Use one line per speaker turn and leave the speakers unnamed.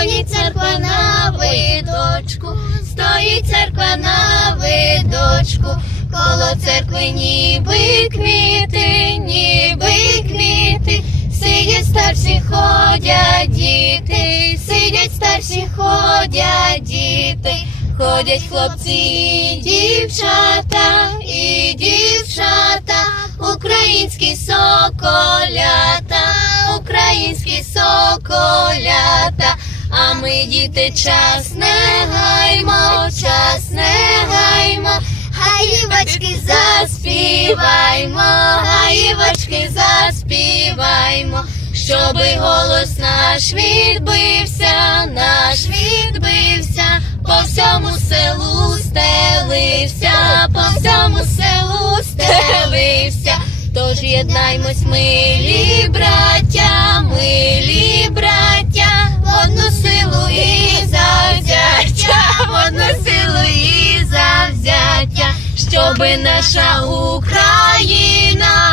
стоїть церква на видочку, стоїть церква на видочку, коло церкви ніби квіти, ніби квіти, сидять старші ходять діти, сидять старші ходять діти, ходять хлопці і дівчата, і дівчата, українські соколята, українські соколята, ми діти час не гаймо, час не гаймо, гаївочки заспіваймо, гаївочки заспіваймо, щоби голос наш відбився, наш відбився, по всьому селу стелився, по всьому селу стелився. Тож єднаймось, милі аби наша Україна.